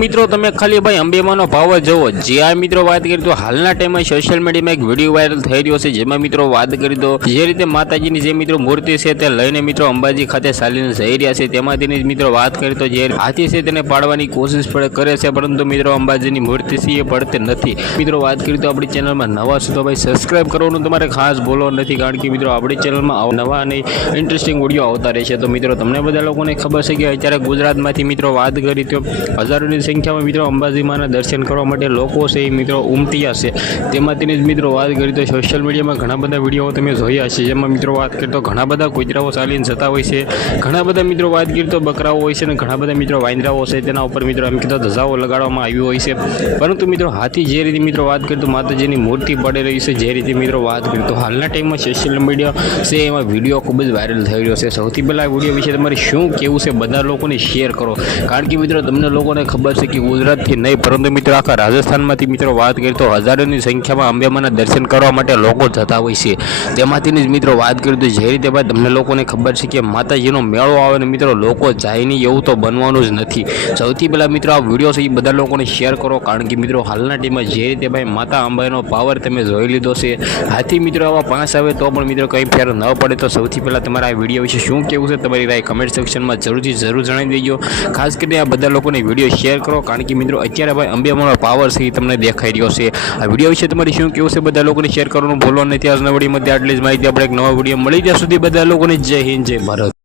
મિત્રો તમે ખાલી ભાઈ અંબેમાનો ભાવ જુઓ। જે આ મિત્રો વાત કરી તો હાલના ટાઈમમાં સોશિયલ મીડિયામાં એક વિડીયો વાયરલ થઈ રહ્યો છે, જેમાં મિત્રો વાત કરી તો જે રીતે માતાજીની જે મિત્રો મૂર્તિ છે તે લઈને મિત્રો અંબાજી ખાતે ચાલીને જઈ રહ્યા છે, તેમાંથી મિત્રો વાત કરી તો જે હાથી છે તેને પાડવાની કોશિશ કરે છે, પરંતુ મિત્રો અંબાજીની મૂર્તિ છે એ પડતી નથી। મિત્રો વાત કરી તો આપણી ચેનલમાં નવા છો તો ભાઈ સબસ્ક્રાઇબ કરવાનું તમારે ખાસ બોલવાનું નથી, કારણ કે મિત્રો આપણી ચેનલમાં નવા અને ઇન્ટરેસ્ટિંગ વિડીયો આવતા રહેશે। તો મિત્રો તમને બધા લોકોને ખબર છે કે અત્યારે ગુજરાતમાંથી મિત્રો વાત કરી તો હજારોની સંખ્યામાં મિત્રો અંબાજી માના દર્શન કરવા માટે લોકો છે એ મિત્રો ઉમટ્યા છે। તેમાંથી જ મિત્રો વાત કરી તો સોશિયલ મીડિયામાં ઘણા બધા વિડીયો તમે જોયા છે, જેમાં મિત્રો વાત કરી તો ઘણા બધા કૂતરાઓ ચાલીને જતા હોય છે, ઘણા બધા મિત્રો વાત કરી તો બકરાઓ હોય છે અને ઘણા બધા મિત્રો વાંદરાઓ છે તેના ઉપર મિત્રો એમ કીધા ધજાઓ લગાડવામાં આવી હોય છે, પરંતુ મિત્રો હાથી જે રીતે મિત્રો વાત કરી તો માતાજીની મૂર્તિ પડી રહી છે। જે રીતે મિત્રો વાત કરી તો હાલના ટાઈમમાં સોશિયલ મીડિયા છે એમાં વિડીયો ખૂબ જ વાયરલ થઈ રહ્યો છે। સૌથી પહેલાં આ વિડીયો વિશે તમારે શું કહેવું છે બધા લોકોને શેર કરો, કારણ કે મિત્રો તમને લોકોને ખબર છે કે ગુજરાતથી નહીં પરંતુ મિત્રો આખા રાજસ્થાનમાંથી મિત્રો વાત કરીએ તો હજારોની સંખ્યામાં અંબેમાના દર્શન કરવા માટે લોકો જતા હોય છે। તેમાંથી જ મિત્રો વાત કરીએ તો જે રીતે ભાઈ તમને લોકોને ખબર છે કે માતાજીનો મેળો આવે ને મિત્રો લોકો જાય નહીં એવું તો બનવાનું જ નથી। સૌથી પહેલાં મિત્રો આ વિડીયો છે એ બધા લોકોને શેર કરો, કારણ કે મિત્રો હાલના ટાઈમમાં જે રીતે ભાઈ માતા અંબાનો પાવર તમે જોઈ લીધો છે, હાથી મિત્રો આવા 5 આવે તો પણ મિત્રો કંઈ ફેર ન પડે। તો સૌથી પહેલાં તમારા આ વિડીયો વિશે શું કહેવું છે તમારી રાય કમેન્ટ સેક્શનમાં જરૂર જણાવી દેજો। ખાસ કરીને આ બધા લોકોને વિડીયો શેર કરો, કારણ કે મિત્રો અત્યારે ભાઈ અંબેમાનો પાવર છે એ તમને દેખાઈ રહ્યો છે। આ વિડીયો વિશે તમારે શું કહેવું છે બધા લોકોને શેર કરવાનું ભૂલવાનું નથી। આજના વિડીયોમાં આટલી જ માહિતી, આપણે એક નવા વિડીયો મળી ત્યાં સુધી બધા લોકોને જય હિન્દ જય ભારત।